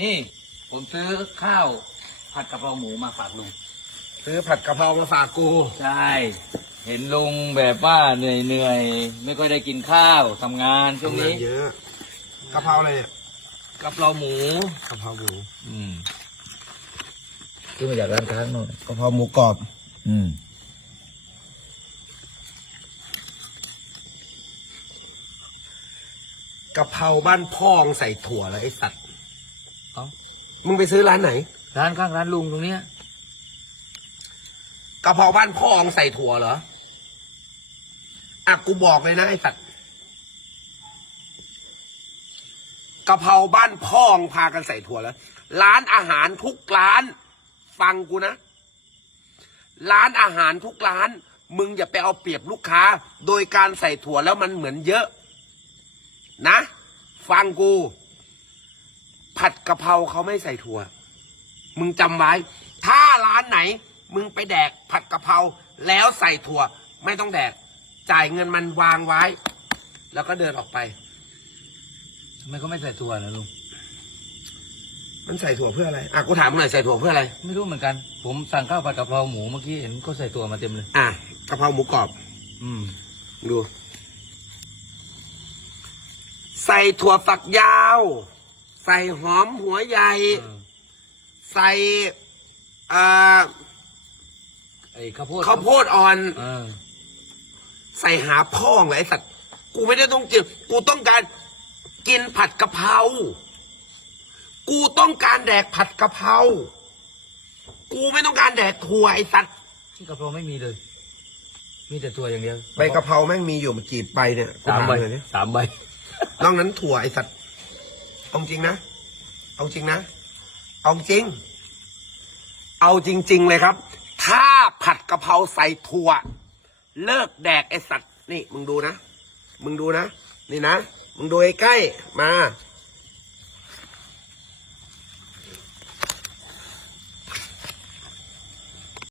นี่ ผมซื้อข้าว ผัดกะเพราหมูมาฝากลุงซื้อผัดกะเพรามาฝากกู ใช่ เห็นลุงแบบว่าเหนื่อยเหนื่อยๆไม่ค่อยได้กินข้าวทำงานช่วงนี้ทำาเยอะกะเพราอะไรเนี่ยกะเพราหมูกะเพราหมูอืมซื้อมาจากร้านค้างโน่นกะเพราหมูกรอบ อืมกะเพราบ้านพ่องใส่ถั่วแล้วไอ้สัตว์ เอ้ามึงไปซื้อร้านไหน ร้านข้างร้านลุงตรงเนี้ยกะเพราบ้านพ่องใส่ถั่วเหรอ อะกูบอกเลยนะไอ้สัตว์กะเพราบ้านพ่องพากันใส่ถั่วแล้ว ร้านอาหารทุกร้าน ฟังกูนะ ร้านอาหารทุกร้าน มึงอย่าไปเอาเปรียบลูกค้า โดยการใส่ถั่วแล้วมันเหมือนเยอะ นะ ฟังกู ผัดกะเพราเขาไม่ใส่ถั่ว มึงจำไว้ ถ้าร้านไหน มึงไปแดกผัดกะเพราแล้วใส่ถั่ว ไม่ต้องแดก จ่ายเงินมันวางไว้ แล้วก็เดินออกไป ทำไมเขาไม่ใส่ถั่วนะลุง มันใส่ถั่วเพื่ออะไร อะกูถามมึงหน่อยใส่ถั่วเพื่ออะไร ไม่รู้เหมือนกัน ผมสั่งข้าวผัดกะเพราหมูเมื่อกี้เห็นก็ใส่ถั่วมาเต็มเลย อะกะเพราหมูกรอบ อืม ดู ใส่ถั่วฝักยาว ใส่หอมหัวใหญ่ ใส่เอ่อไอ้ข้าวโพดข้าวโพดอ่อน เออใส่หาพ่องเลยไอ้สัตว์กูไม่ได้ต้องกินกูต้องการกินผัดกะเพรา กูต้องการแดกผัดกะเพรา กูไม่ต้องการแดกถั่วไอ้สัตว์ที่กะเพราไม่มีเลย มีแต่ถั่วอย่างเดียวใบกะเพราแม่งมีอยู่มากี่ใบเนี่ยสามใบกูถเลยเนี่ยสามใบ นอกนั้นถั่วไอ้สัตว์ เอาจริงนะ เอาจริงนะ เอาจริง เอาจริง ๆ เลยครับ ถ้าผัดกะเพราใส่ถั่ว เลิกแดกไอสัตว์ นี่ มึงดูนะ มึงดูนะ นี่นะ มึงดูใกล้มา